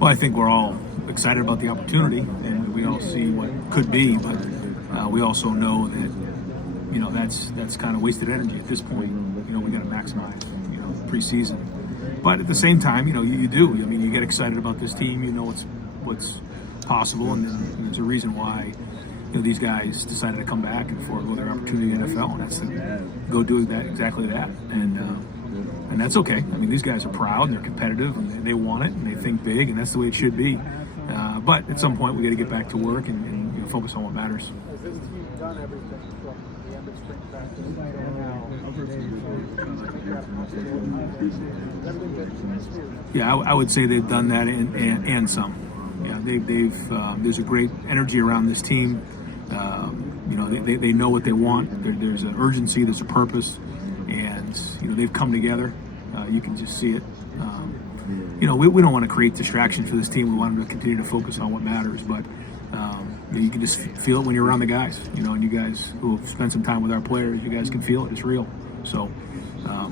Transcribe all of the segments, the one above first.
Well, I think we're all excited about the opportunity, and we all see what could be, but we also know that that's kind of wasted energy at this point. We got to maximize preseason, but at the same time, you do. I mean, you get excited about this team. You know what's possible, and then there's a reason why these guys decided to come back and forego their opportunity in the NFL, and that's to go do exactly that, and that's okay. I mean, these guys are proud and they're competitive and they want it and they think big, and that's the way it should be. But at some point, we got to get back to work and focus on what matters. Has this team done everything from the end of spring practice to now? Yeah, I would say they've done that and some. Yeah, they've there's a great energy around this team. They know what they want. There's an urgency, there's a purpose, and they've come together. You can just see it. We don't want to create distraction for this team. We want them to continue to focus on what matters. But you can just feel it when you're around the guys. And you guys who have spent some time with our players, you guys can feel it. It's real. So,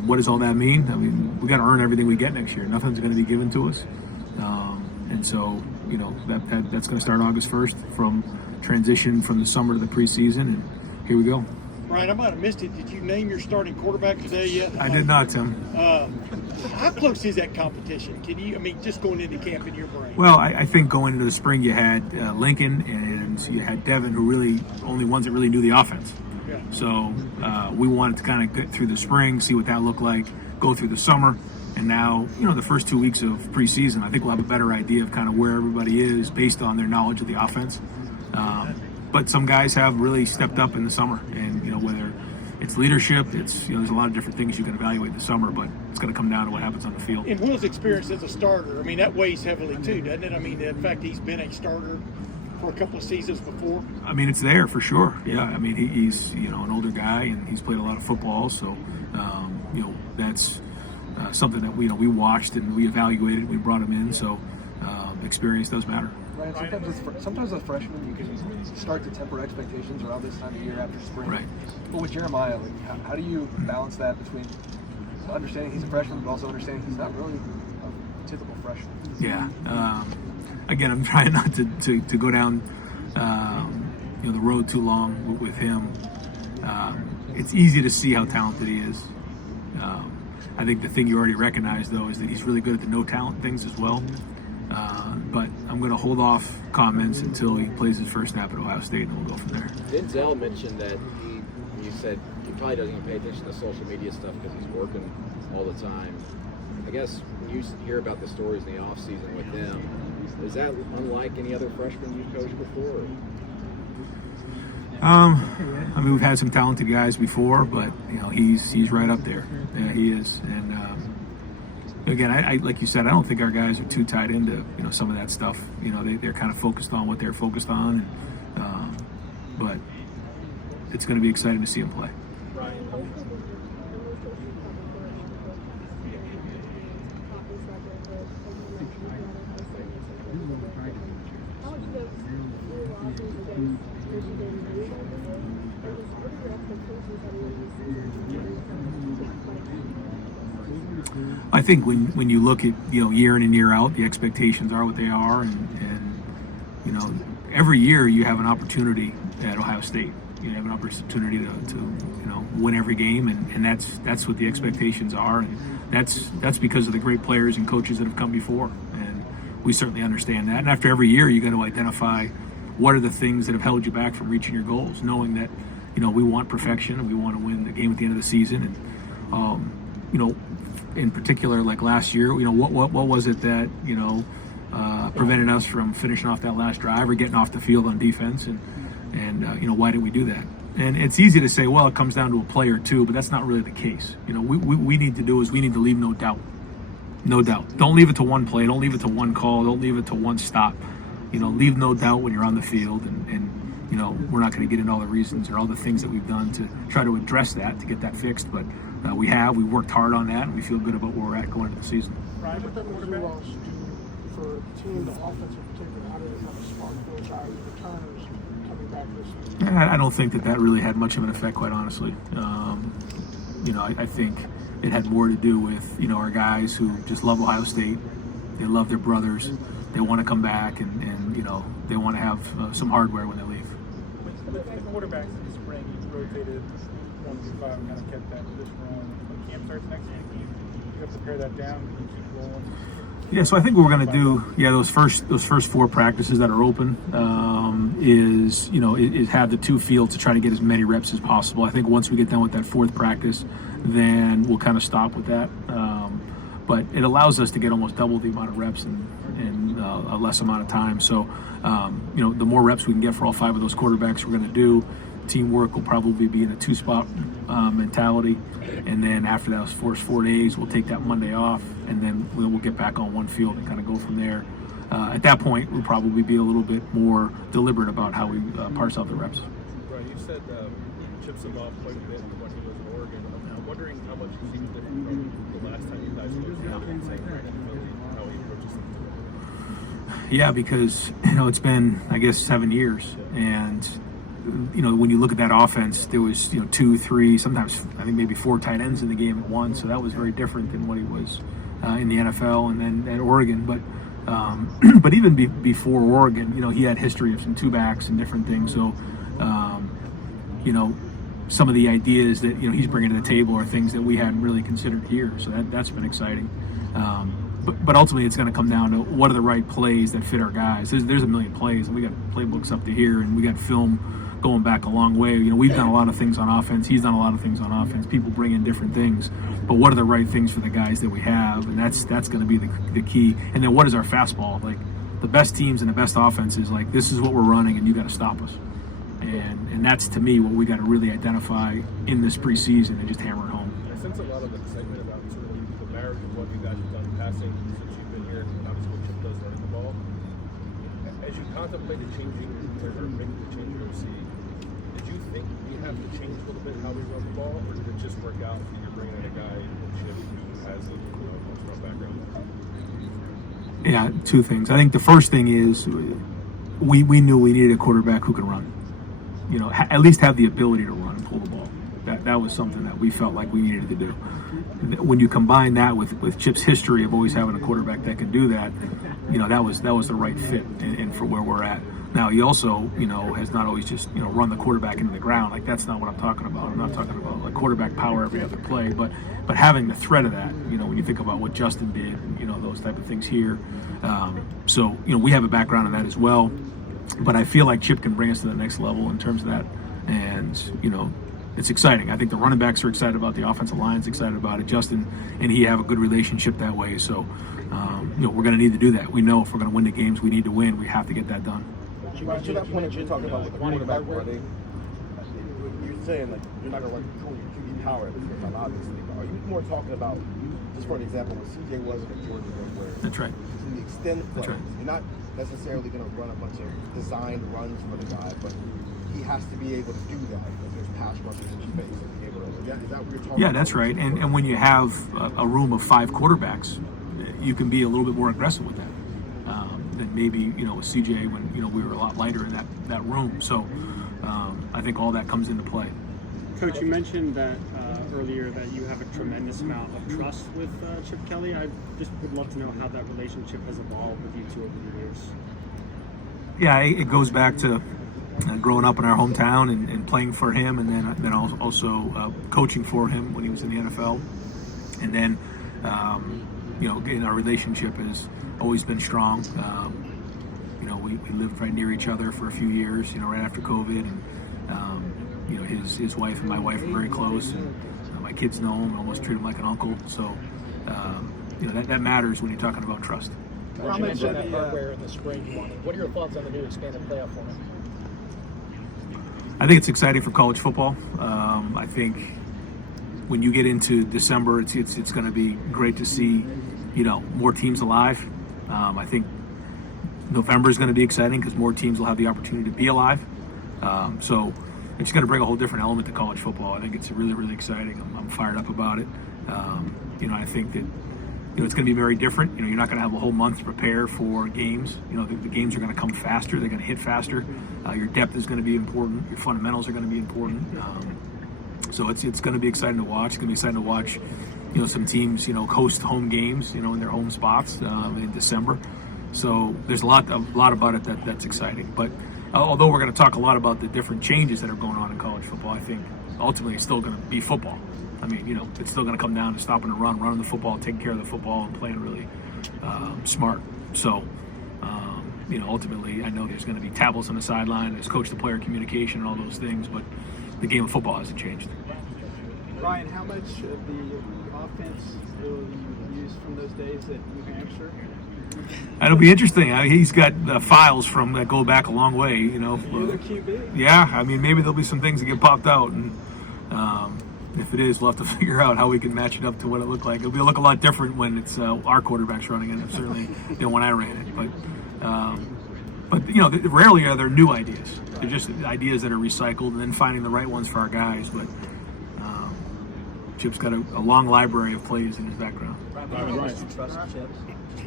what does all that mean? I mean, we got to earn everything we get next year. Nothing's going to be given to us. And so, that's going to start August 1st from transition from the summer to the preseason, and here we go. Ryan, I might have missed it. Did you name your starting quarterback today yet? I did not, Tim. How close is that competition? Just going into camp in your brain? Well, I think going into the spring you had Lincoln and you had Devin, who really only ones that really knew the offense. Yeah. So we wanted to kind of get through the spring, see what that looked like, go through the summer. And now, the first 2 weeks of preseason, I think we'll have a better idea of kind of where everybody is based on their knowledge of the offense. But some guys have really stepped up in the summer, and whether it's leadership, it's there's a lot of different things you can evaluate in the summer, but it's going to come down to what happens on the field. In Will's experience as a starter, I mean, that weighs heavily too, doesn't it? I mean, the fact he's been a starter for a couple of seasons before. I mean, it's there for sure. Yeah, I mean, he's an older guy and he's played a lot of football, so that's something that we watched and we evaluated. We brought him in, so experience does matter. Ryan, sometimes as freshmen you can start to temper expectations around this time of year after spring. Right. But with Jeremiah, how do you balance that between understanding he's a freshman, but also understanding he's not really a typical freshman? Yeah. Again, I'm trying not to go down the road too long with him. It's easy to see how talented he is. I think the thing you already recognize, though, is that he's really good at the no-talent things as well. But I'm going to hold off comments until he plays his first snap at Ohio State, and we'll go from there. Denzel mentioned that you said he probably doesn't even pay attention to social media stuff because he's working all the time. I guess when you hear about the stories in the offseason with them, is that unlike any other freshman you've coached before? I mean, we've had some talented guys before, but he's right up there. Yeah, he is. And again, I like you said, I don't think our guys are too tied into some of that stuff. They're kind of focused on what they're focused on, but it's going to be exciting to see him play. I think when you look at year in and year out, the expectations are what they are, and every year you have an opportunity at Ohio State. You have an opportunity to win every game, and that's what the expectations are, and that's because of the great players and coaches that have come before, and we certainly understand that. And after every year, you got to identify what are the things that have held you back from reaching your goals, knowing that we want perfection and we want to win the game at the end of the season, and in particular, like last year, what was it that prevented us from finishing off that last drive or getting off the field on defense, and why did we do that? And it's easy to say, well, it comes down to a play or two, but that's not really the case. We need to do is we need to leave no doubt. Don't leave it to one play. Don't leave it to one call. Don't leave it to one stop. Leave no doubt when you're on the field, and we're not going to get into all the reasons or all the things that we've done to try to address that, to get that fixed, but we worked hard on that, and we feel good about where we're at going into the season. Ryan, what did you lost for the team, the offense in particular? How did it have a spark those out returners coming back this week? I don't think that really had much of an effect, quite honestly. I think it had more to do with our guys who just love Ohio State. They love their brothers. they want to come back, and they want to have some hardware when they leave. The quarterbacks in the spring, you rotated 1 through 5 and kind of kept that position rolling. When camp starts next week, you have to pare that down and keep rolling. Yeah, so I think what we're going to do, those first 4 practices that are open, is have the 2 fields to try to get as many reps as possible. I think once we get done with that 4th practice, then we'll kind of stop with that. But it allows us to get almost double the amount of reps in a less amount of time. So, the more reps we can get for all 5 of those quarterbacks, we're going to do. Teamwork will probably be in a 2-spot mentality, and then after those first 4 days, we'll take that Monday off, and then we'll get back on one field and kind of go from there. At that point, we'll probably be a little bit more deliberate about how we parse out the reps. Right, you said chips him off quite a bit when he was in Oregon. I'm wondering how much he seems different from the last time you guys were together and saying how he approaches things. Yeah, because it's been, I guess, 7 years, and when you look at that offense, there was 2, 3, sometimes I think maybe 4 tight ends in the game at once. So that was very different than what he was in the NFL and then at Oregon. But even before Oregon, he had history of some 2-backs and different things. So some of the ideas that he's bringing to the table are things that we hadn't really considered here. So that's been exciting. But ultimately, it's going to come down to what are the right plays that fit our guys. There's a million plays, and we got playbooks up to here, and we got film going back a long way. We've done a lot of things on offense. He's done a lot of things on offense. People bring in different things, but what are the right things for the guys that we have? And that's going to be the key. And then what is our fastball? Like the best teams and the best offenses, like this is what we're running, and you got to stop us. And that's to me what we got to really identify in this preseason and just hammer it home. I sense a lot of excitement about sort of the marriage of what you guys have done passing since you've been here, and obviously what Chip does running the ball. As you contemplated changing or making the change in OC, did you think we have to change a little bit how we run the ball, or did it just work out that you're bringing in a guy in Chip who has a strong background? Yeah, 2 things. I think the first thing is we knew we needed a quarterback who could run. At least have the ability to run and pull the ball. That was something that we felt like we needed to do. When you combine that with Chip's history of always having a quarterback that could do that, that was the right fit and for where we're at. Now he also, has not always just run the quarterback into the ground. Like that's not what I'm talking about. I'm not talking about like quarterback power every other play, but having the threat of that. When you think about what Justin did, those type of things here. So we have a background in that as well. But I feel like Chip can bring us to the next level in terms of that, and it's exciting. I think the running backs are excited about it, the offensive line's excited about it. Justin and he have a good relationship that way. So we're going to need to do that. We know if we're going to win the games we need to win, we have to get that done. Right, to that point, you're talking about with the quarterback running. You're saying like you're not going to run QB power at the first time, obviously. But are you more talking about, just for an example, when CJ wasn't at Georgia, where That's right. to the extent that That's right. you're not necessarily going to run a bunch of designed runs for the guy, but he has to be able to do that because there's pass rushers in his face and be able to. Is that what you're talking about? Yeah, that's right. And when you have a room of 5 quarterbacks, you can be a little bit more aggressive with that than maybe with CJ when we were a lot lighter in that room. So I think all that comes into play. Coach, you mentioned that earlier that you have a tremendous amount of trust with Chip Kelly. I just would love to know how that relationship has evolved with you 2 over the years. Yeah, it goes back to growing up in our hometown and playing for him, and then also coaching for him when he was in the NFL. And then, again, our relationship has always been strong. We lived right near each other for a few years, right after COVID, and his wife and my wife are very close, and my kids know him. I almost treat him like an uncle. So, that matters when you're talking about trust. You mentioned that hardware in the spring you wanted. What are your thoughts on the new expanded playoff format? I think it's exciting for college football. I think when you get into December, it's going to be great to see, more teams alive. I think November is going to be exciting because more teams will have the opportunity to be alive. So it's going to bring a whole different element to college football. I think it's really, really exciting. I'm fired up about it. I think that it's going to be very different. You're not going to have a whole month to prepare for games. The games are going to come faster. They're going to hit faster. Your depth is going to be important. Your fundamentals are going to be important. So it's going to be exciting to watch. It's going to be exciting to watch, some teams, host home games, in their home spots in December. So there's a lot about it that's exciting. But although we're going to talk a lot about the different changes that are going on in college football, I think ultimately it's still going to be football. I mean, it's still going to come down to stopping the run, running the football, taking care of the football, and playing really smart. So, ultimately, I know there's going to be tablets on the sideline, there's coach-to-player communication and all those things, but the game of football hasn't changed. Ryan, how much of the offense will you use from those days at New Hampshire? It'll be interesting. He's got files from that go back a long way. You're the QB. Yeah, I mean, maybe there'll be some things that get popped out, and if it is, we'll have to figure out how we can match it up to what it looked like. It'll look a lot different when it's our quarterbacks running it. Certainly, when I ran it, but rarely are there new ideas. They're just ideas that are recycled, and then finding the right ones for our guys. But Chip's got a long library of plays in his background. Ryan, trust Chip,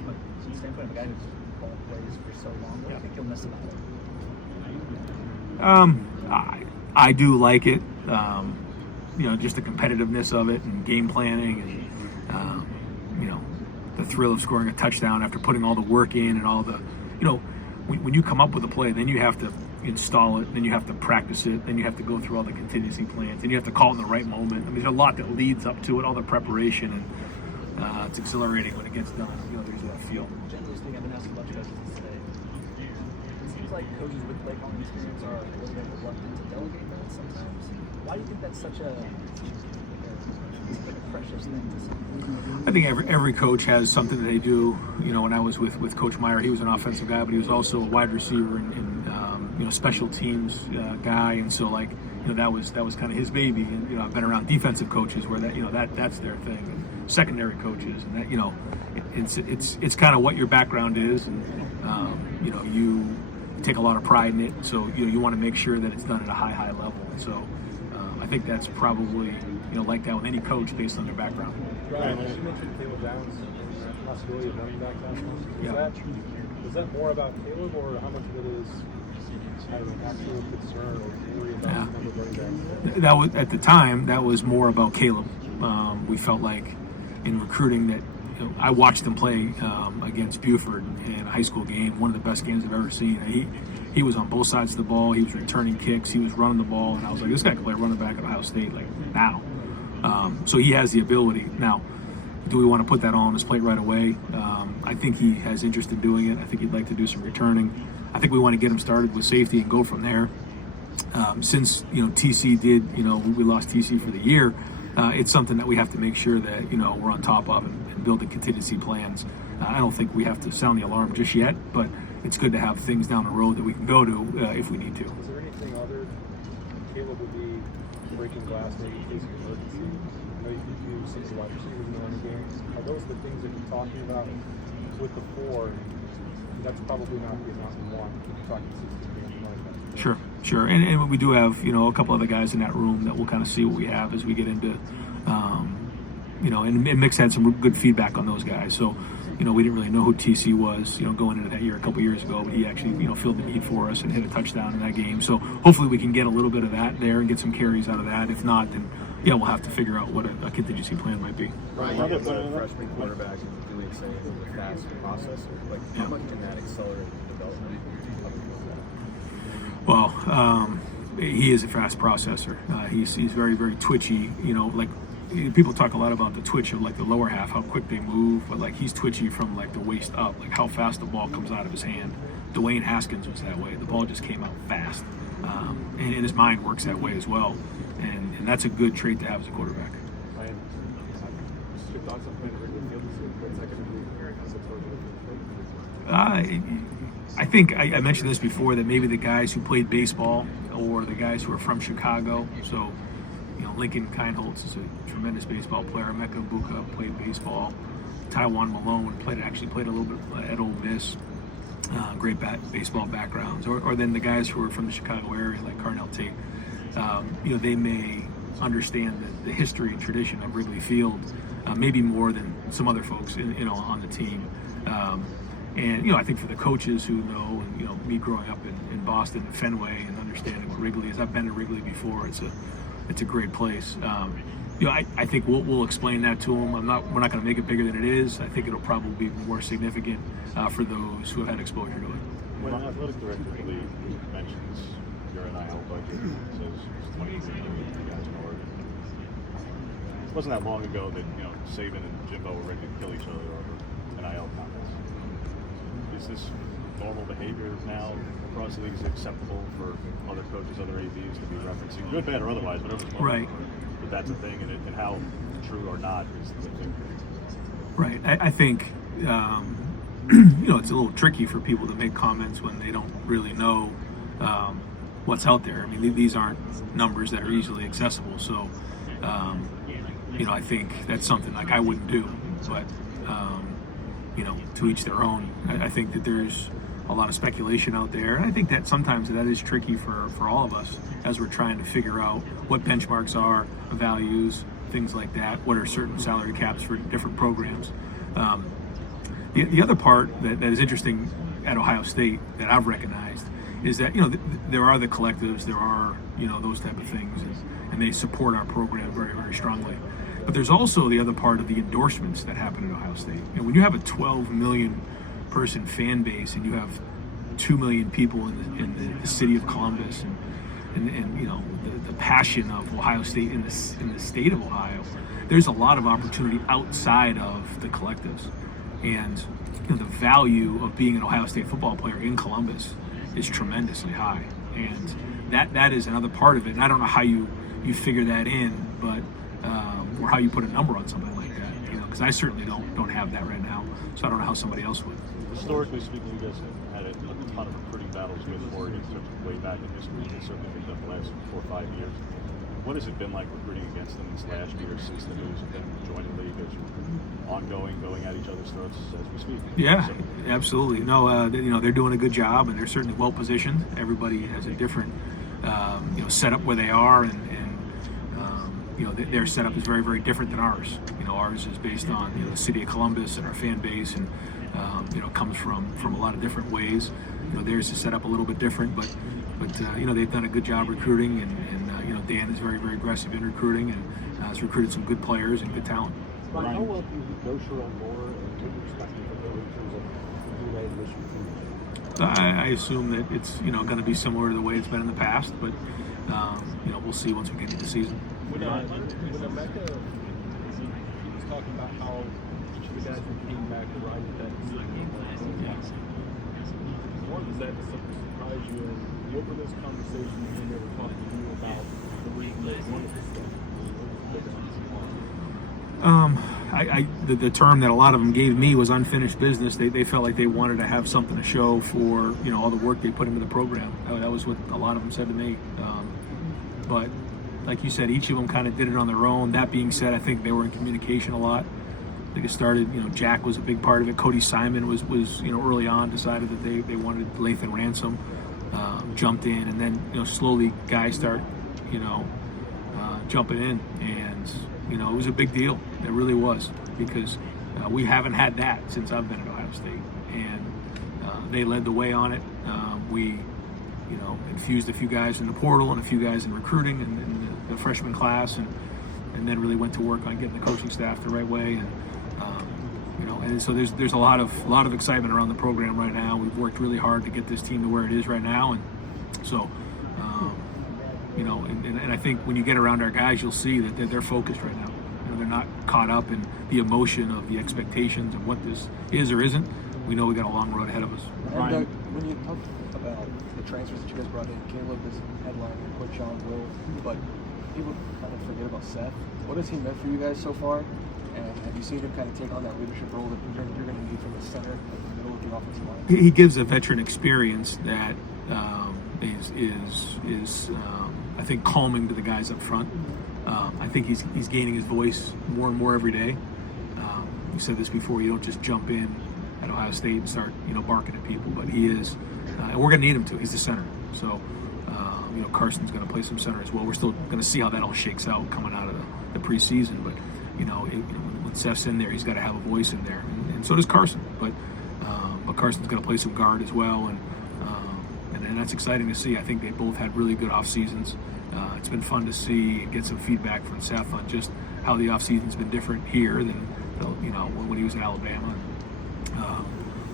but from the standpoint of a guy who's called plays for so long, what do you think you'll miss about it? I do like it. Just the competitiveness of it and game planning and the thrill of scoring a touchdown after putting all the work in and all the, when you come up with a play, then you have to install it, then you have to practice it, then you have to go through all the contingency plans, and you have to call it in the right moment. I mean, there's a lot that leads up to it, all the preparation, and it's exhilarating when it gets done. There's that feel. Generally speaking, I've been asking a bunch of coaches this today. It seems like coaches with play calling experience are a little bit reluctant to delegate that sometimes. Why do you think that's such a precious thing to say? I think every coach has something that they do. When I was with Coach Meyer, he was an offensive guy, but he was also a wide receiver and special teams guy, and so that was kind of his baby. And I've been around defensive coaches where that's their thing, and secondary coaches, and that it's kind of what your background is, and you take a lot of pride in it. So you want to make sure that it's done at a high level. So I think that's probably like that with any coach based on their background. Ryan, you mentioned Caleb Downs and possibility of running back last month. Is that more about Caleb, or how much of it is an actual concern or worry about the number of running backs? That was at the time. That was more about Caleb. We felt like in recruiting that I watched him play against Buford in a high school game, one of the best games I've ever seen. He was on both sides of the ball. He was returning kicks. He was running the ball, and I was like, this guy can play running back at Ohio State now. So he has the ability. Now, do we want to put that all on his plate right away? I think he has interest in doing it. I think he'd like to do some returning. I think we want to get him started with safety and go from there. Since TC did, we lost TC for the year. It's something that we have to make sure that we're on top of and building contingency plans. I don't think we have to sound the alarm just yet, but it's good to have things down the road that we can go to if we need to. Is there anything other Caleb would be breaking glass, maybe facing emergency? I know you do see the wide receivers in the running game. Are those the things that you're talking about with the four? That's probably not the amount we want. You're talking 60 games. Sure. And we do have, a couple other guys in that room that we'll kind of see what we have as we get into, and Mick's had some good feedback on those guys. So, we didn't really know who TC was, going into that year a couple years ago, but he actually, filled the need for us and hit a touchdown in that game. So hopefully we can get a little bit of that there and get some carries out of that. If not, then, we'll have to figure out what a contingency plan might be. Right, you get a freshman quarterback doing a fast processor. How much can that accelerate the development? Well, he is a fast processor. He's very, very twitchy. People talk a lot about the twitch of the lower half, how quick they move, but he's twitchy from the waist up, how fast the ball comes out of his hand. Dwayne Haskins was that way. The ball just came out fast, and his mind works that way as well. And that's a good trait to have as a quarterback. I think I mentioned this before, that maybe the guys who played baseball or the guys who are from Chicago. So, Lincoln Kindholtz is a tremendous baseball player. Mecca Mbuka played baseball. Taiwan Malone played a little bit at Ole Miss. Great baseball backgrounds. Or then the guys who are from the Chicago area, like Carnell Tate. They may understand the history and tradition of Wrigley Field, maybe more than some other folks, on the team. And I think for the coaches who know, and me growing up in Boston and Fenway and understanding what Wrigley is, I've been to Wrigley before. It's a great place. I think we'll explain that to them. We're not going to make it bigger than it is. I think it'll probably be more significant for those who have had exposure to it. When an athletic director of the league mentions your NIL budget, says it's 23 million you guys in Oregon. It wasn't that long ago that Saban and Jimbo were ready to kill each other over NIL comments. Is this normal behavior now across the league? Is it acceptable for other coaches, other ADs to be referencing, good, bad, or otherwise, whatever's going right? But that's a thing, and how true or not is the thing. Right. I think it's a little tricky for people to make comments when they don't really know what's out there. I mean, these aren't numbers that are easily accessible. So, I think that's something like I wouldn't do. But to each their own. I think that there's a lot of speculation out there, and I think that sometimes that is tricky for all of us as we're trying to figure out what benchmarks are, values, things like that. What are certain salary caps for different programs? The other part that is interesting at Ohio State that I've recognized is that there are the collectives, there are those type of things, and they support our program very, very strongly. But there's also the other part of the endorsements that happen at Ohio State. And when you have a 12 million person fan base and you have 2 million people in the city of Columbus and the passion of Ohio State in the state of Ohio, there's a lot of opportunity outside of the collectives. And the value of being an Ohio State football player in Columbus is tremendously high. And that is another part of it. And I don't know how you figure that in, but or how you put a number on something like that. Because I certainly don't have that right now. So I don't know how somebody else would. Historically speaking, you guys have had a ton of recruiting battles with Oregon way back in history, and certainly picked up the last 4 or 5 years. What has it been like recruiting against them this last year since the news of them joining the league? Is ongoing, going at each other's throats as we speak? Yeah, absolutely. No, they're doing a good job, and they're certainly well positioned. Everybody has a different, setup where they are, and their setup is very, very different than ours. Ours is based on the city of Columbus and our fan base, and comes from a lot of different ways. Theirs is set up a little bit different, but they've done a good job recruiting, and Dan is very, very aggressive in recruiting, and has recruited some good players and good talent. Ryan, how well do you know Sharon Moore and what you expect from him in terms of united this recruiting? I assume that it's going to be similar to the way it's been in the past, but we'll see once we get into the season. When Emeka was talking about how each of the guys who came back arrived at that decision, one, does that surprise you? And what were those conversations when they were talking to you about the reason they wanted to stay? The term that a lot of them gave me was unfinished business. They felt like they wanted to have something to show for all the work they put into the program. That was what a lot of them said to me. But like you said, each of them kind of did it on their own. That being said, I think they were in communication a lot. I think it started, Jack was a big part of it. Cody Simon was early on decided that they wanted Lathan Ransom, jumped in, and then slowly guys start jumping in, and it was a big deal. It really was, because we haven't had that since I've been at Ohio State, and they led the way on it. We infused a few guys in the portal and a few guys in recruiting and in the freshman class, and then really went to work on getting the coaching staff the right way, and so there's a lot of excitement around the program right now. We've worked really hard to get this team to where it is right now, and so and I think when you get around our guys, you'll see that they're focused right now. They're not caught up in the emotion of the expectations of what this is or isn't. We know we got a long road ahead of us. And when you talk about the transfers that you guys brought in, Caleb is headlining, Coach John Will, but people kind of forget about Seth. What has he meant for you guys so far? And have you seen him kind of take on that leadership role that you're going to need from the center, like the middle of the offensive line? He gives a veteran experience that is I think calming to the guys up front. I think he's gaining his voice more and more every day. You said this before. You don't just jump in at Ohio State and start barking at people, but he is, and we're going to need him to. He's the center, so Carson's going to play some center as well. We're still going to see how that all shakes out coming out of the preseason, but when Seth's in there, he's got to have a voice in there, and so does Carson. But Carson's going to play some guard as well, and that's exciting to see. I think they both had really good off seasons. It's been fun to see and get some feedback from Seth on just how the offseason's been different here than when he was in Alabama.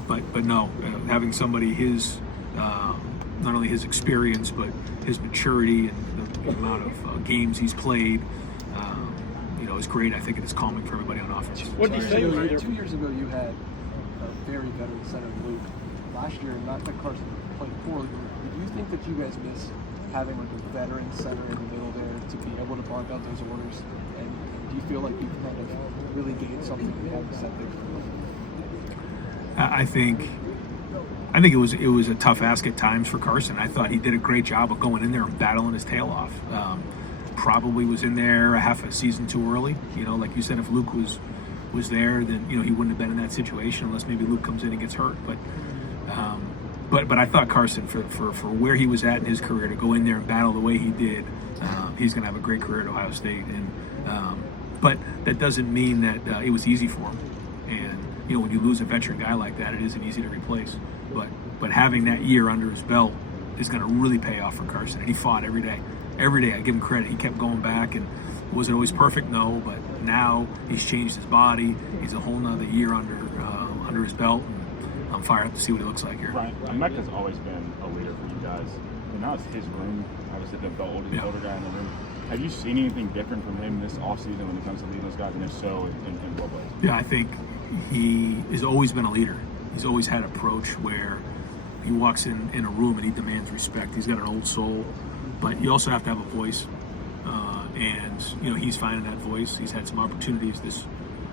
But no, having somebody his not only his experience but his maturity and the amount of games he's played, is great. I think it is calming for everybody on offense. What did you say? 2 years ago, you had a very veteran center, Luke. Last year, not that Carson played poorly, but do you think that you guys miss having like a veteran center in the middle there to be able to bark out those orders? And do you feel like you kind of really gained something in having set there? I think it was a tough ask at times for Carson. I thought he did a great job of going in there and battling his tail off. Probably was in there a half a season too early. Like you said, if Luke was there, then he wouldn't have been in that situation unless maybe Luke comes in and gets hurt. But I thought Carson, for where he was at in his career, to go in there and battle the way he did, he's going to have a great career at Ohio State. But that doesn't mean that it was easy for him. And when you lose a veteran guy like that, it isn't easy to replace. But having that year under his belt is going to really pay off for Carson. And he fought every day. Every day, I give him credit. He kept going back, and was it always perfect? No, but now he's changed his body. He's a whole nother year under his belt. And I'm fired up to see what he looks like here. Brian, Mecca's always been a leader for you guys, and now it's his room. Obviously, the older guy in the room. Have you seen anything different from him this offseason when it comes to leading those guys, and if so, in what ways? Yeah, I think he has always been a leader. He's always had an approach where he walks in a room and he demands respect. He's got an old soul, but you also have to have a voice. And he's finding that voice. He's had some opportunities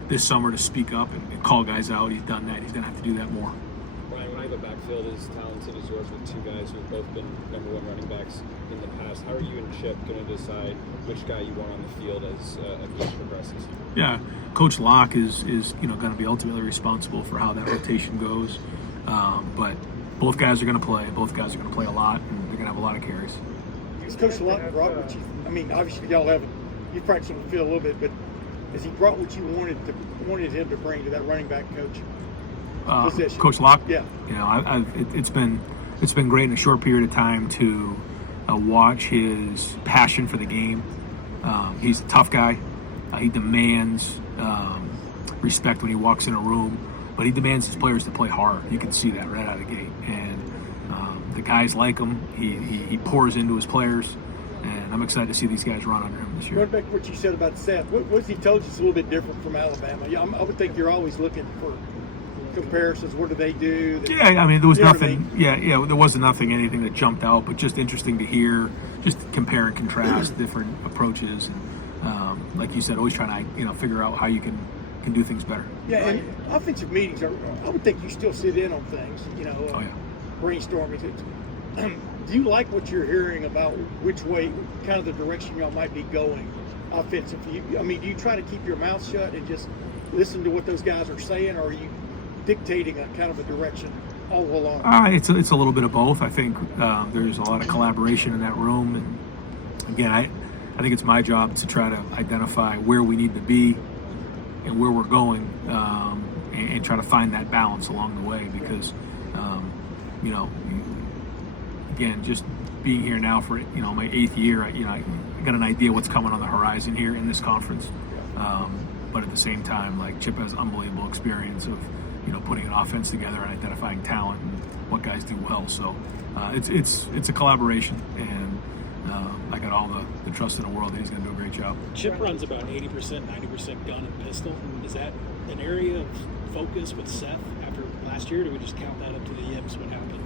this summer to speak up and call guys out. He's done that. He's going to have to do that more. Brian, when I have a backfield as talented as yours with two guys who've both been number one running backs in the past, how are you and Chip going to decide which guy you want on the field as game progresses? Yeah, Coach Locke is going to be ultimately responsible for how that rotation goes. But both guys are going to play. Both guys are going to play a lot, and they're going to have a lot of carries. Has Coach Locke brought what you? I mean, obviously y'all haven't. You practiced on the field a little bit, but has he brought what you wanted him to bring to that running back coach position? Coach Locke. Yeah. It's been great in a short period of time to watch his passion for the game. He's a tough guy. He demands respect when he walks in a room, but he demands his players to play hard. You can see that right out of the gate. And the guys like him. He pours into his players, and I'm excited to see these guys run under him this year. Going back to what you said about Seth, what's he told you is a little bit different from Alabama? Yeah, I would think you're always looking for comparisons. What do they do? There was nothing. There wasn't anything that jumped out, but just interesting to hear, just compare and contrast different approaches, and like you said, always trying to figure out how you can do things better. Yeah, and offensive meetings I would think you still sit in on things. Brainstorming things. Do you like what you're hearing about which way, kind of the direction y'all might be going offensively? Do you try to keep your mouth shut and just listen to what those guys are saying, or are you dictating a kind of a direction all along? It's a little bit of both. I think there's a lot of collaboration in that room, and again, I think it's my job to try to identify where we need to be and where we're going, and try to find that balance along the way, because again, just being here now for my 8th year, I got an idea what's coming on the horizon here in this conference. But at the same time, like, Chip has unbelievable experience of putting an offense together and identifying talent and what guys do well. So it's a collaboration, and I got all the trust in the world that he's going to do a great job. Chip runs about 80%, 90% gun and pistol. Is that an area of focus with Seth after last year? Or do we just count that up to the yips? What happened?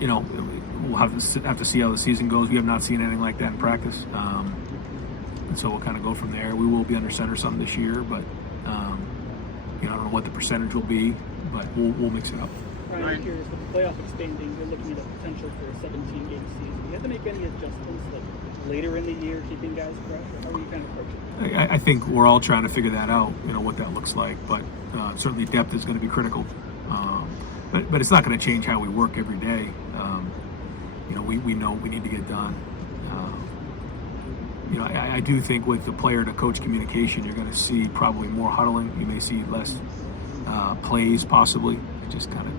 We'll have to see how the season goes. We have not seen anything like that in practice, and so we'll kind of go from there. We will be under center some this year, but I don't know what the percentage will be, but we'll mix it up. Ryan, I'm curious, with the playoff expanding, you're looking at a potential for a 17-game season. Do you have to make any adjustments, like later in the year, keeping guys fresh? Or how are you kind of approaching it? I think we're all trying to figure that out, what that looks like. But certainly depth is going to be critical. But it's not going to change how we work every day. We know we need to get done. I do think with the player to coach communication, you're going to see probably more huddling. You may see less plays, possibly. Just kind of,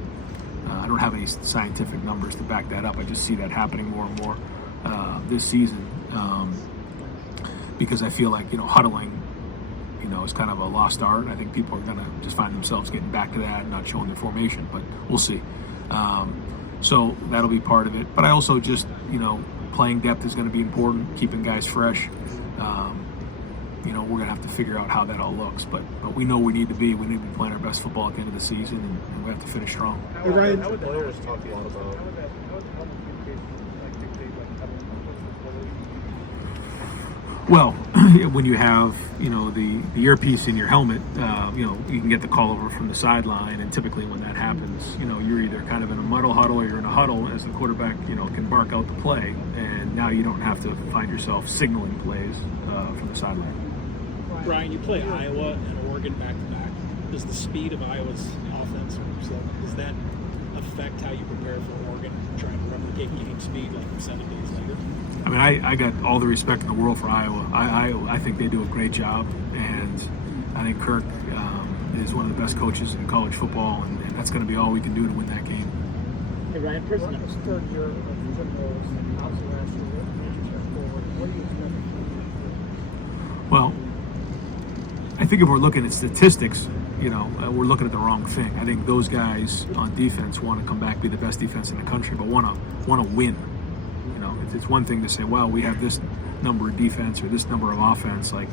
I don't have any scientific numbers to back that up. I just see that happening more and more this season. because I feel like, huddling, is kind of a lost art. I think people are going to just find themselves getting back to that and not showing their formation, but we'll see. So that'll be part of it. But I also just, playing depth is going to be important, keeping guys fresh. We're going to have to figure out how that all looks. But we know we need to be playing our best football at the end of the season, and we have to finish strong. Hey, Ryan, the players talk a lot about. Well, when you have, the earpiece in your helmet, you can get the call over from the sideline, and typically when that happens, you're either kind of in a muddle huddle or you're in a huddle as the quarterback, can bark out the play, and now you don't have to find yourself signaling plays from the sideline. Brian, you play Iowa and Oregon back to back. Does the speed of Iowa's offense, does that affect how you prepare for Oregon, trying to replicate game speed like 7 days later? I mean, I got all the respect in the world for Iowa. I think they do a great job, and I think Kirk is one of the best coaches in college football, and that's going to be all we can do to win that game. Hey Ryan, personally, it's third year of Jim Knowles, and obviously last year the major step forward. What do you expect? Well, I think if we're looking at statistics, we're looking at the wrong thing. I think those guys on defense want to come back, be the best defense in the country, but want to win. It's one thing to say, well, we have this number of defense or this number of offense. Like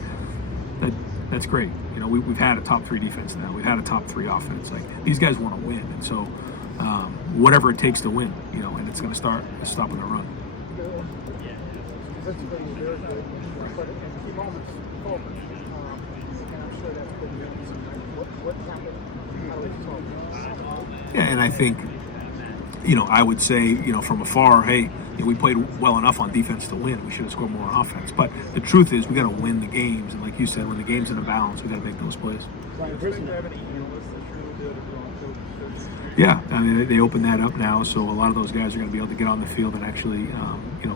that's great. We've had a top 3 defense now. We've had a top 3 offense. Like these guys want to win, and so whatever it takes to win, and it's going to start stopping the run. Yeah, and I think, I would say, from afar, hey, we played well enough on defense to win. We should have scored more on offense. But the truth is, we got to win the games. And like you said, when the game's in a balance, we got to make those plays. Yeah, I mean, they opened that up now, so a lot of those guys are going to be able to get on the field and actually,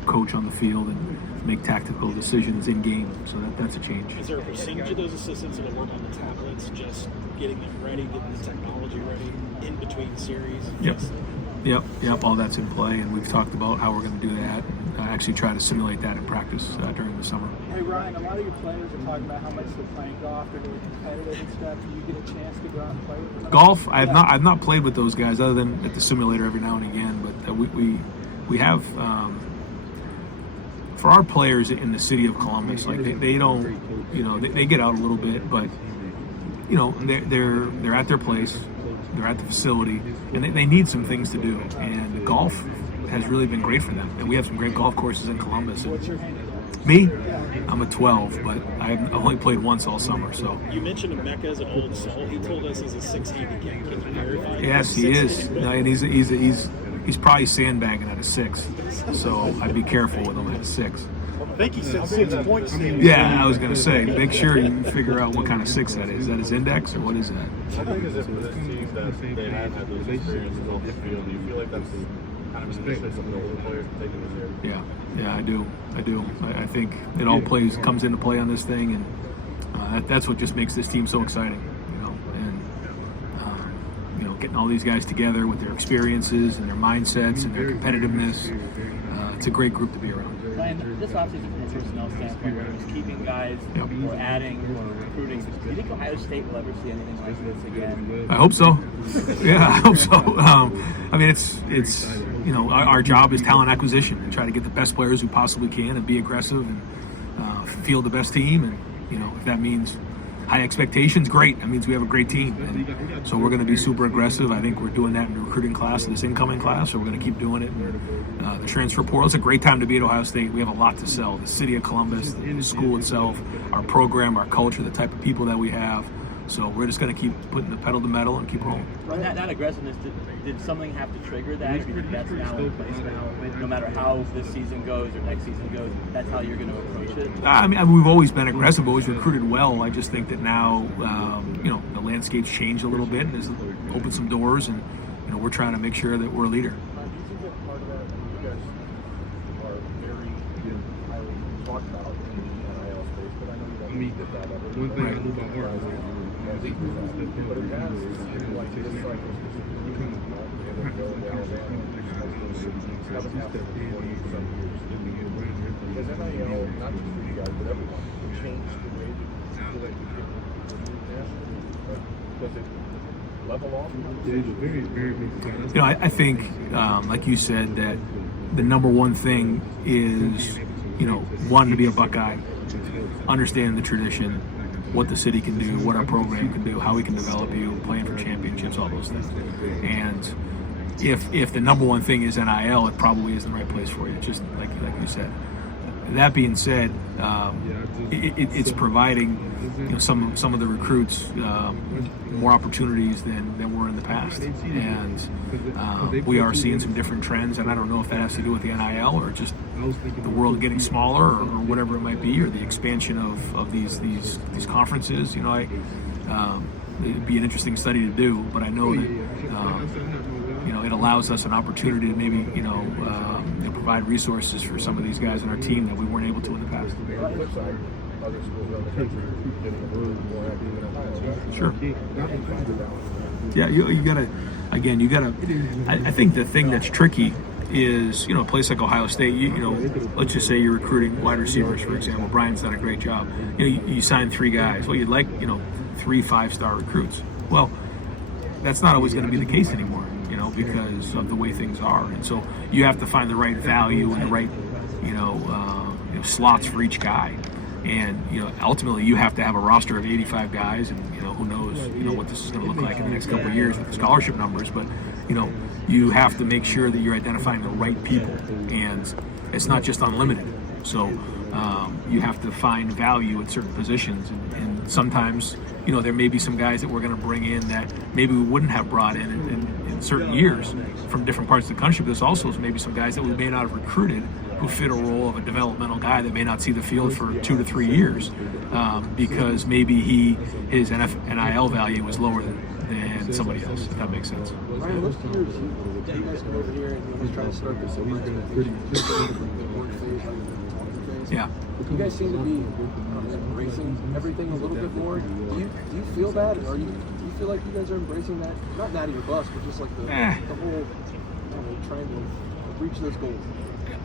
coach on the field and make tactical decisions in game. So that's a change. Is there a percentage of those assistants that will work on the tablets, just getting them ready, getting the technology ready in between series? Yep. All that's in play, and we've talked about how we're going to do that. Actually, try to simulate that in practice during the summer. Hey Ryan, a lot of your players are talking about how much they're playing golf. They're really competitive and stuff. Do you get a chance to go out and play with them? Golf, I've not played with those guys other than at the simulator every now and again. But we have for our players in the city of Columbus, like they don't, they get out a little bit, but they're at their place. They're at the facility, and they need some things to do. And golf has really been great for them. And we have some great golf courses in Columbus. What's your handle? Me? I'm a 12, but I've only played once all summer. So you mentioned Emeka as an old soul. He told us he's a 6 handicap. Can you verify? Yes, he is. No, and he's probably sandbagging at a 6. So I'd be careful with him at a 6. I think he said 6 points. Yeah, I was going to say, make sure you figure out what kind of 6 that is. Is that his index or what is that? I think as if for this team that they have had those experiences on the field, do you feel like that's kind of an initiative some of the older players are taking this year? Yeah, I do. I think it all comes into play on this thing, and that's what just makes this team so exciting. Getting all these guys together with their experiences and their mindsets and their competitiveness. It's a great group to be around. Ryan, this offseason from a personnel standpoint, whether it's keeping guys or adding or recruiting, do you think Ohio State will ever see anything like this again? I hope so. Yeah, I hope so. I mean, it's our job is talent acquisition and try to get the best players we possibly can and be aggressive and field the best team. And if that means high expectations, great. That means we have a great team. And so we're going to be super aggressive. I think we're doing that in the recruiting class, this incoming class, so we're going to keep doing it. And, the transfer portal, it's a great time to be at Ohio State. We have a lot to sell. The city of Columbus, the school itself, our program, our culture, the type of people that we have. So we're just going to keep putting the pedal to metal and keep rolling. That aggressiveness, did something have to trigger that? Or do you think that's now in place now? No matter how this season goes or next season goes, that's how you're going to approach it? I mean, we've always been aggressive, always recruited well. I just think that now, the landscape's changed a little bit and has opened some doors, and we're trying to make sure that we're a leader. Do you think that part of that you guys are very highly talked about in the NIL space, but I know you don't meet at that level. One thing I know about art is but it has like this cycle specifically, haven't happened in 20 some years. Because NIL, not just for you guys, but everyone, changed the way that people does it level off? You know, I think, like you said, that the number one thing is, you know, wanting to be a Buckeye, understanding the tradition, what the city can do, what our program can do, how we can develop you, playing for championships, all those things. And if the number one thing is NIL, it probably isn't the right place for you, just like you said. That being said, it's providing, you know, some of the recruits more opportunities than were in the past, and we are seeing some different trends. And I don't know if that has to do with the NIL or just the world getting smaller or whatever it might be, or the expansion of these conferences. You know, it'd be an interesting study to do, but I know that you know, it allows us an opportunity to maybe provide resources for some of these guys on our team that we weren't able to in the past. On the flip side, other schools around the country getting a little more active in Ohio. Sure. How do you find the balance? Yeah, you gotta. I think the thing that's tricky is, you know, a place like Ohio State. You know, let's just say you're recruiting wide receivers, for example. Brian's done a great job. You know, you sign 3 guys. Well, you'd like, you know, 3 5-star recruits. Well, that's not always going to be the case anymore, you know, because of the way things are. And so you have to find the right value and the right, slots for each guy. And, you know, ultimately you have to have a roster of 85 guys, and, you know, who knows, you know, what this is going to look like in the next couple of years with the scholarship numbers. But, you know, you have to make sure that you're identifying the right people, and it's not just unlimited. So you have to find value at certain positions, and sometimes, you know, there may be some guys that we're going to bring in that maybe we wouldn't have brought in certain years from different parts of the country. But there's also maybe some guys that we may not have recruited who fit a role of a developmental guy that may not see the field for 2 to 3 years because maybe his NIL value was lower than somebody else, if that makes sense. Ryan, most years you guys come over here and you guys try to start this over Yeah. You guys seem to be embracing everything a little bit more. Do you feel that, or do you feel like you guys are embracing that? Not out of your bus, but just like the whole trying to reach those goals.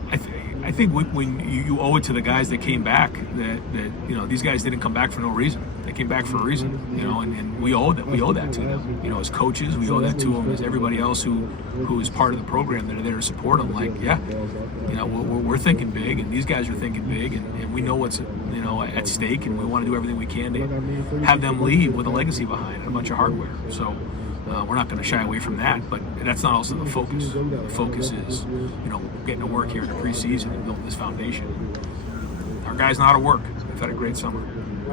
I think when you owe it to the guys that came back, that you know, these guys didn't come back for no reason. They came back for a reason, you know, and we owe that to them. You know, as coaches, we owe that to them. As everybody else who is part of the program that are there to support them. Like, yeah, you know, we're thinking big, and these guys are thinking big, and we know what's, you know, at stake, and we want to do everything we can to have them leave with a legacy behind and a bunch of hardware. So. We're not going to shy away from that, but that's not also the focus. The focus is, you know, getting to work here in the preseason and building this foundation. Our guys know how to work. They've had a great summer.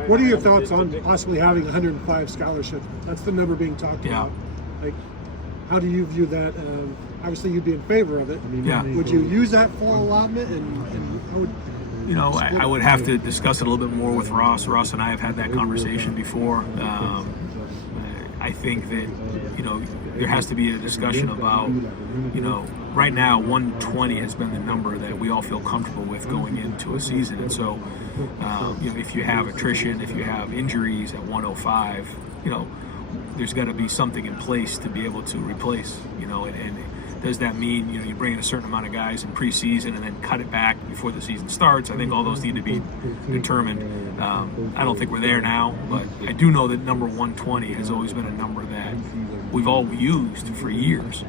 What are your thoughts on possibly having 105 scholarships? That's the number being talked about. Like, how do you view that? Obviously, you'd be in favor of it. Yeah. Would you use that full allotment? And how would? You know, I would have to discuss it a little bit more with Ross. Ross and I have had that conversation before. I think that, you know, there has to be a discussion about, you know, right now 120 has been the number that we all feel comfortable with going into a season. And so, you know, if you have attrition, if you have injuries at 105, you know, there's got to be something in place to be able to replace, you know, and does that mean, you know, you bring in a certain amount of guys in preseason and then cut it back before the season starts? I think all those need to be determined. I don't think we're there now, but I do know that number 120 has always been a number that we've all used for years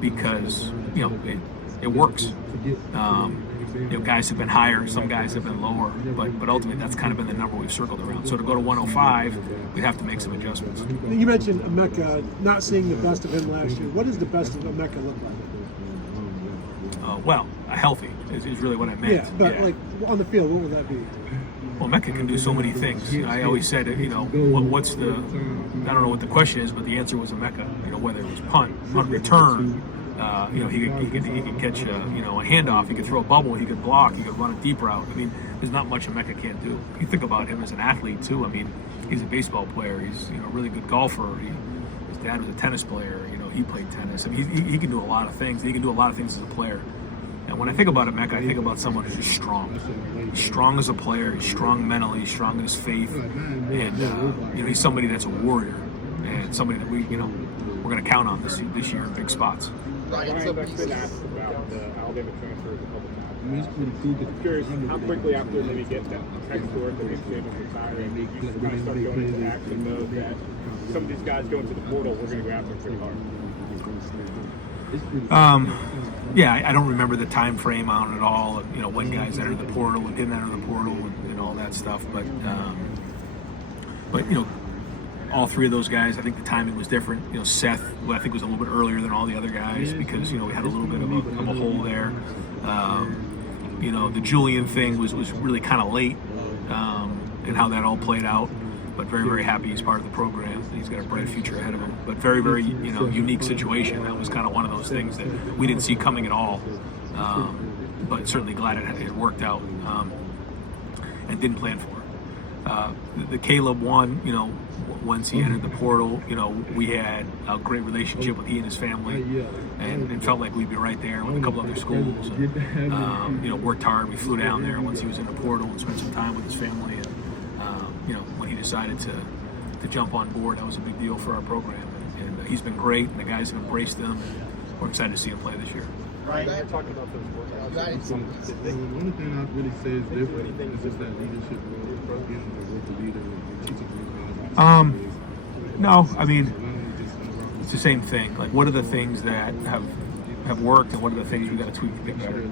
because, you know, it works. You know, guys have been higher, some guys have been lower, but ultimately that's kind of been the number we've circled around. So to go to 105, we'd have to make some adjustments. You mentioned Emeka not seeing the best of him last year. What does the best of Emeka look like? Well, healthy is really what I meant. Yeah, but like on the field, what would that be? Well, Emeka can do so many things. You know, I always said, you know, what's the, I don't know what the question is, but the answer was Emeka. You know, whether it was punt return, you know, he could catch you know, a handoff, he could throw a bubble, he could block, he could run a deep route. I mean, there's not much Emeka can't do. You think about him as an athlete too. I mean, he's a baseball player. He's, you know, a really good golfer. His dad was a tennis player. You know, he played tennis. I mean, he can do a lot of things. He can do a lot of things as a player. And when I think about Emeka, I think about someone who's strong. He's strong as a player. He's strong mentally. He's strong in his faith. And you know, he's somebody that's a warrior and somebody that we're going to count on this year in big spots. Ryan, back to Alabama transfers a couple times. I'm curious how quickly after maybe get that text to work that Nick Saban's retiring, you kind of start going into action mode that some of these guys go into the portal, we're going to go after them pretty hard. Yeah, I don't remember the time frame on it all. You know, when guys entered the portal and didn't enter the portal and all that stuff. But you know, all three of those guys, I think the timing was different. You know, Seth, I think, was a little bit earlier than all the other guys because, you know, we had a little bit of a hole there. You know, the Julian thing was really kind of late, and how that all played out. But very, very happy he's part of the program. He's got a bright future ahead of him. But very, very, you know, unique situation. That was kind of one of those things that we didn't see coming at all. But certainly glad it worked out and didn't plan for it. The Caleb one, you know, once he entered the portal, you know, we had a great relationship with he and his family, and felt like we'd be right there with a couple other schools. And, you know, worked hard. We flew down there once he was in the portal and spent some time with his family. And you know, when he decided to jump on board, that was a big deal for our program. And he's been great, and the guys have embraced him. We're excited to see him play this year. Ryan, you're talking about those workouts. The only thing I'd really say is different is just that leadership role, getting to work the leader and teaching people. No, I mean, it's the same thing. Like, what are the things that have worked, and what are the things we got to tweak to get better?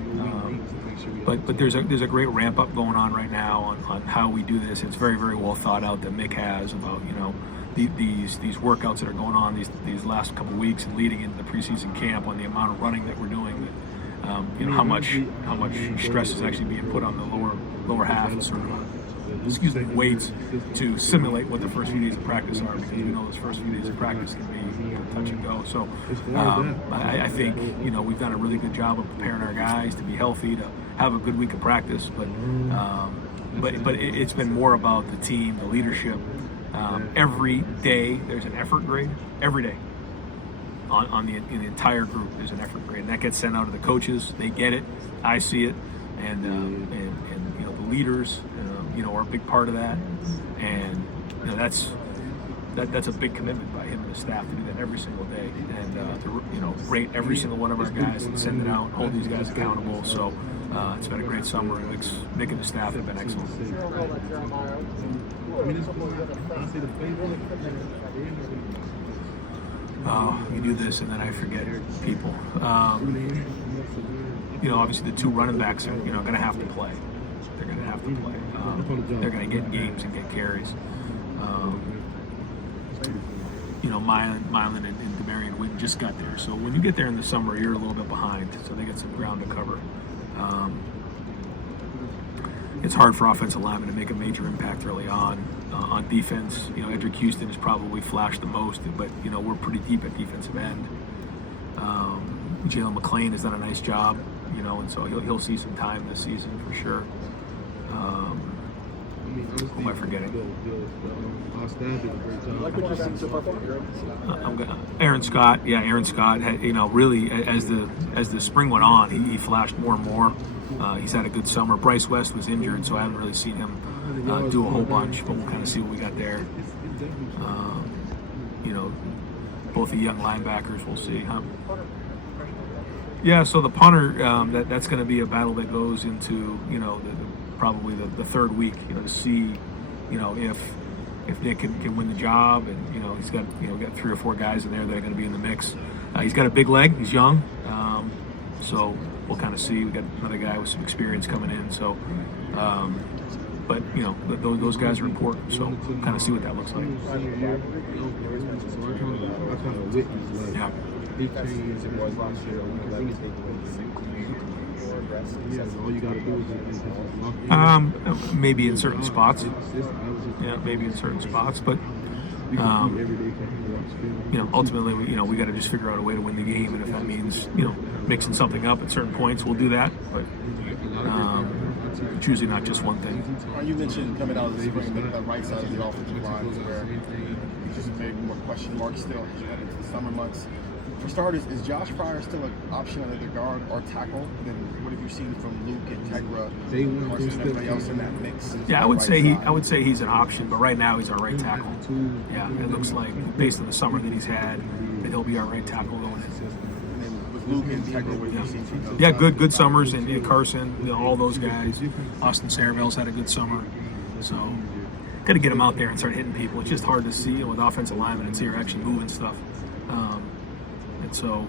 But there's a great ramp up going on right now on how we do this. It's very, very well thought out that Mick has about, you know, these workouts that are going on these last couple of weeks and leading into the preseason camp, on the amount of running that we're doing. You know, how much stress is actually being put on the lower half and sort of weights to simulate what the first few days of practice are, because you know those first few days of practice can be touch and go. So I think, you know, we've done a really good job of preparing our guys to be healthy, to have a good week of practice. But it's been more about the team, the leadership. Every day there's an effort grade. Every day in the entire group there's an effort grade, and that gets sent out to the coaches. They get it. I see it, and you know, the leaders, you know, are a big part of that. And you know, that's a big commitment by him and the staff to do that every single day, and to, you know, rate every single one of our guys and send it out, hold these guys accountable. So it's been a great summer, and Nick and the staff have been excellent. You do this and then I forget people. You know, obviously the two running backs are, you know, going to have to play. They're going to have to play. They're going to get games and get carries. You know, Mylan and Demarion Witten just got there. So when you get there in the summer, you're a little bit behind. So they got some ground to cover. It's hard for offensive linemen to make a major impact early on. On defense, you know, Edric Houston has probably flashed the most, but, you know, we're pretty deep at defensive end. Jalen McClain has done a nice job, you know, and so he'll see some time this season for sure. Who am I forgetting? Aaron Scott. Yeah, Aaron Scott. You know, really, as the spring went on, he flashed more and more. He's had a good summer. Bryce West was injured, so I haven't really seen him do a whole bunch, but we'll kind of see what we got there. You know, both the young linebackers, we'll see. Yeah, so the punter, that's going to be a battle that goes into, you know, probably the third week, you know, to see, you know, if Nick can win the job. And, you know, he's got, you know, got 3 or 4 guys in there that are going to be in the mix. He's got a big leg. He's young. So we'll kind of see. We got another guy with some experience coming in. So, but, you know, those guys are important. So we'll kind of see what that looks like. Yeah. Maybe in certain spots. Yeah, maybe in certain spots, but you know, ultimately, we got to just figure out a way to win the game, and if that means, you know, mixing something up at certain points, we'll do that. But it's usually not just one thing. You mentioned coming out of the spring, the right side of the offensive line, where there's maybe more question marks still heading into the summer months. For starters, is Josh Pryor still an option on either guard or tackle? Then what have you seen from Luke and Tegra versus anybody else in that mix? Yeah, I would say he's an option, but right now he's our right tackle. Yeah, it looks like based on the summer that he's had, that he'll be our right tackle going in. And then Luke and Tegra, what you've seen from those Yeah, guys? good summers, and Carson, all those guys. Austin Saravell's had a good summer, so got to get them out there and start hitting people. It's just hard to see with offensive linemen and see her actually moving stuff, and so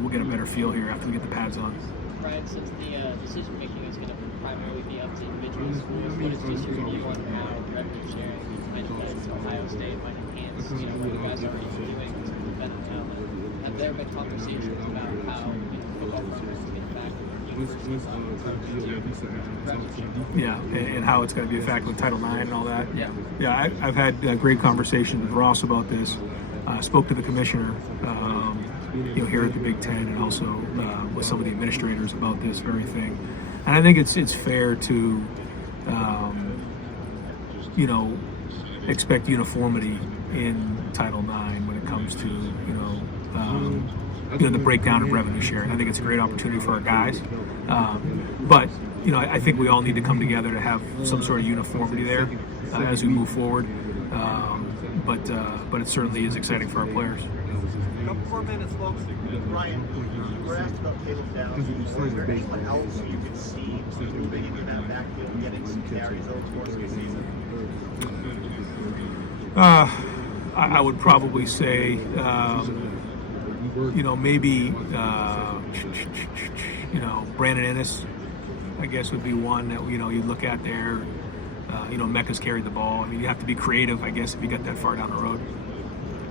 we'll get a better feel here after we get the pads on. Ryan, since the decision making is going to primarily be up to individual schools, what is just your view on how revenue sharing benefits Ohio State might enhance, what you guys are already doing to benefit talent? Have there been conversations about how football programs get back and how it's going to be a factor with Title IX and all that. Yeah, I've had great conversations with Ross about this. Spoke to the commissioner, here at the Big Ten, and also with some of the administrators about this very thing. And I think it's fair to, expect uniformity in Title IX when it comes to, the breakdown of revenue sharing. I think it's a great opportunity for our guys. But I think we all need to come together to have some sort of uniformity there as we move forward. But it certainly is exciting for our players. A couple more minutes, folks. Ryan, you were asked about Caleb Downs. Was there anyone else you could see moving into that backfield, getting some carries over the course of the season? I would probably say, maybe, Brandon Ennis, I guess, would be one that, you look at there. Mecca's carried the ball. I mean, you have to be creative, I guess, if you get that far down the road.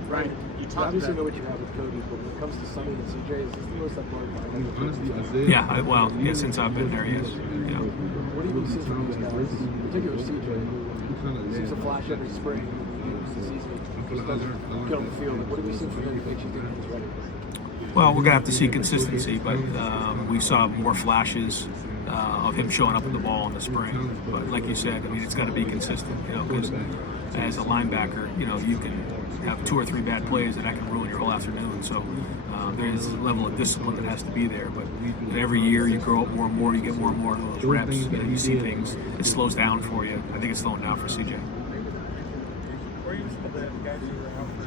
Right. You obviously know what you have with Cody, but when it comes to Sonny and CJ, is this the most athletic? Yeah, since I've been there, yes. Yeah. What do you see from these guys, in particular CJ? Seems to flash every spring. The season just doesn't get on the field. What do we see from him that makes you think he's ready? Well, we're going to have to see consistency, but we saw more flashes of him showing up with the ball in the spring. But like you said, it's got to be consistent, because as a linebacker, you can have 2 or 3 bad plays and that can ruin your whole afternoon. So there's a level of discipline that has to be there. But every year you grow up more and more, you get more and more of those reps, you see things, it slows down for you. I think it's slowing down for CJ. Were you some of the guys who were out for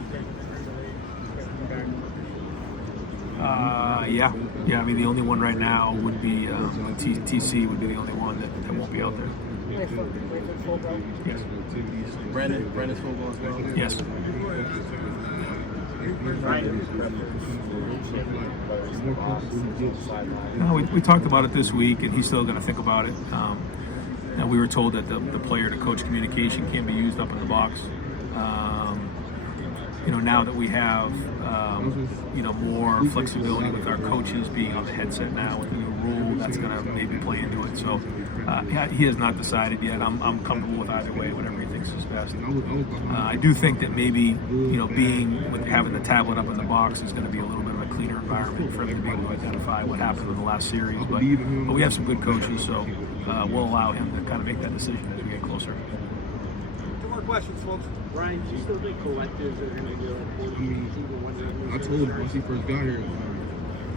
Yeah. I mean, the only one right now would be TC would be the only one that won't be out there. Yes. Brandon's football as well? Yes. We talked about it this week, and he's still going to think about it. And we were told that the player-to-coach communication can be used up in the box. Now that we have, more flexibility with our coaches being on the headset now with the new rule, that's going to maybe play into it. So he has not decided yet. I'm comfortable with either way, whatever he thinks is best. I do think that maybe, having the tablet up in the box is going to be a little bit of a cleaner environment for him to be able to identify what happened in the last series. But we have some good coaches, so we'll allow him to kind of make that decision as we get closer. 2 more questions, folks. Ryan, do you still think collectives are going to be important? I told him once he first got here.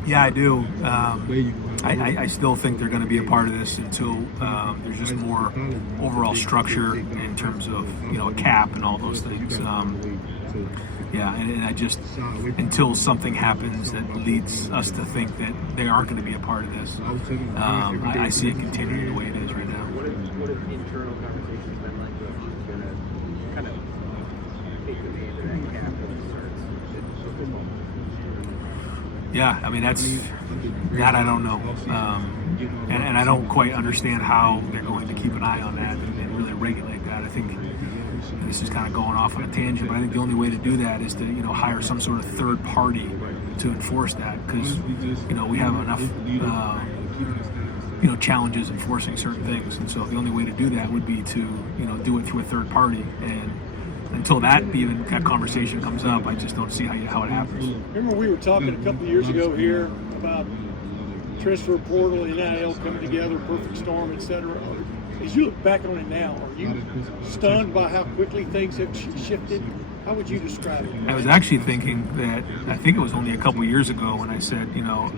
Yeah, I do. I still think they're going to be a part of this until there's just more overall structure in terms of a cap and all those things. And I just, until something happens that leads us to think that they aren't going to be a part of this, I see it continuing the way it is right now. What have internal conversations been like with who's going to kind of take the lead in that cap when it starts? Yeah, I mean, that I don't know. And I don't quite understand how they're going to keep an eye on that and really regulate that. I think this is kind of going off on a tangent, but I think the only way to do that is to, hire some sort of third party to enforce that, because, we have enough, challenges enforcing certain things. And so the only way to do that would be to, do it through a third party. And until that conversation comes up, I just don't see how it happens. Remember we were talking a couple of years ago here about transfer portal, NIL coming together, perfect storm, etc. As you look back on it now, are you stunned by how quickly things have shifted? How would you describe it? I was actually thinking that, I think it was only a couple of years ago when I said,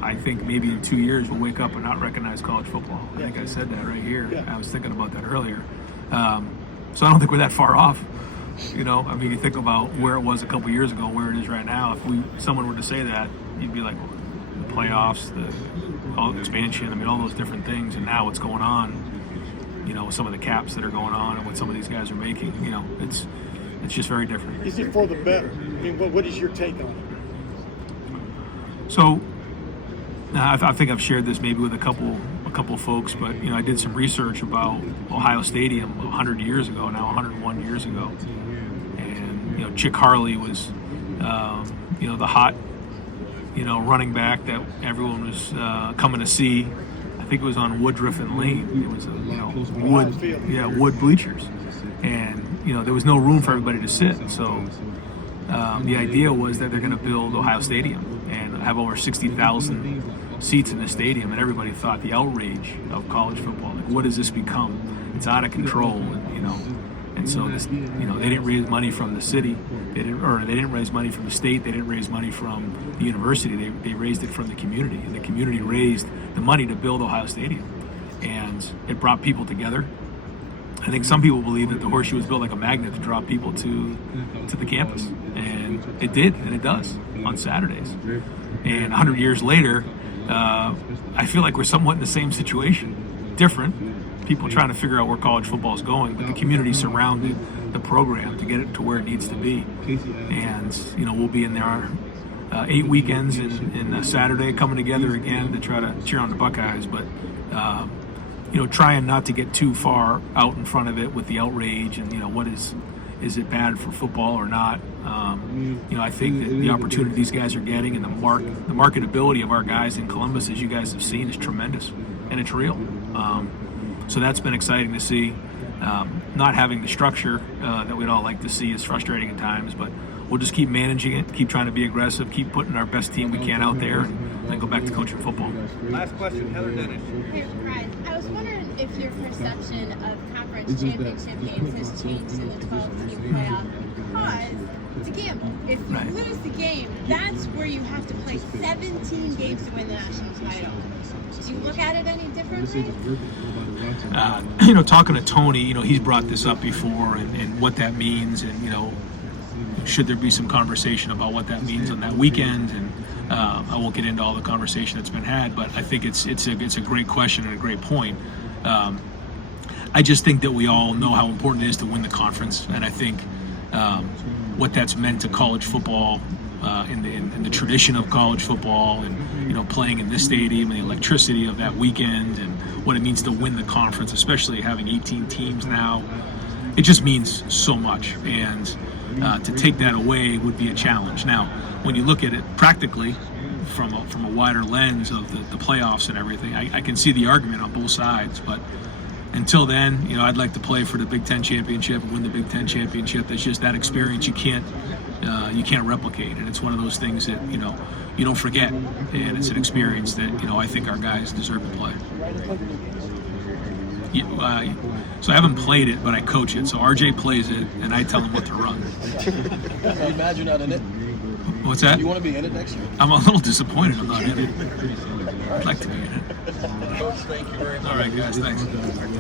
I think maybe in 2 years we'll wake up and not recognize college football. I think I said that right here. Yeah. I was thinking about that earlier. So I don't think we're that far off. You think about where it was a couple of years ago, where it is right now. If someone were to say that, you'd be like, the playoffs, all the expansion. I mean, all those different things, and now what's going on. You know, with some of the caps that are going on and what some of these guys are making. You know, it's just very different. Is it for the better? I mean, what is your take on it? So, I think I've shared this maybe with a couple folks, but you know, I did some research about Ohio Stadium 100 years ago, now 101 years ago, and you know, Chick Harley was, you know, the hot, you know, running back that everyone was coming to see. I think it was on Woodruff and Lane. It was, you know, wood bleachers, and you know, there was no room for everybody to sit. So the idea was that they're going to build Ohio Stadium and have over 60,000 seats in the stadium, and everybody thought the outrage of college football. Like, what does this become? It's out of control, and, you know. And so this, you know, they didn't raise money from the city. They didn't raise money from the state. They didn't raise money from the university. They raised it from the community, and the community raised the money to build Ohio Stadium, and it brought people together. I think some people believe that the horseshoe was built like a magnet to draw people to the campus, and it did, and it does on Saturdays. And 100 years later, I feel like we're somewhat in the same situation, different. People trying to figure out where college football is going, but the community surrounded the program to get it to where it needs to be. And you know, we'll be in there 8 weekends and Saturday coming together again to try to cheer on the Buckeyes, but you know, trying not to get too far out in front of it with the outrage and, you know, what is it bad for football or not? You know, I think that the opportunity these guys are getting and the marketability of our guys in Columbus, as you guys have seen, is tremendous, and it's real. So that's been exciting to see. Not having the structure that we'd all like to see is frustrating at times, but we'll just keep managing it, keep trying to be aggressive, keep putting our best team we can out there, and then go back to coaching football. Last question, Heather Dennis. Hey, Brian, I was wondering if your perception of conference championship games has changed in the 12-team playoff, because it's a gamble. If you lose the game, that's where you have to play 17 games to win the national title. Do you look at it any differently? You know, talking to Tony, you know, he's brought this up before and what that means, and you know, should there be some conversation about what that means on that weekend? And I won't get into all the conversation that's been had, but I think it's a great question and a great point. I just think that we all know how important it is to win the conference, and I think what that's meant to college football in the tradition of college football, and you know, playing in this stadium and the electricity of that weekend, and what it means to win the conference, especially having 18 teams now. It just means so much, and to take that away would be a challenge. Now, when you look at it practically from a wider lens of the playoffs and everything, I can see the argument on both sides, but until then, you know, I'd like to play for the Big Ten championship and win the Big Ten championship. That's just that experience you can't replicate, and it's one of those things that, you know, you don't forget, and it's an experience that, you know, I think our guys deserve to play. Yeah, so I haven't played it, but I coach it. So RJ plays it, and I tell him what to run. You mad you're not in it? What's that? Do you want to be in it next year? I'm a little disappointed I'm not in it. I'd like to be in it. Coach, thank you very much. All right, guys, thanks.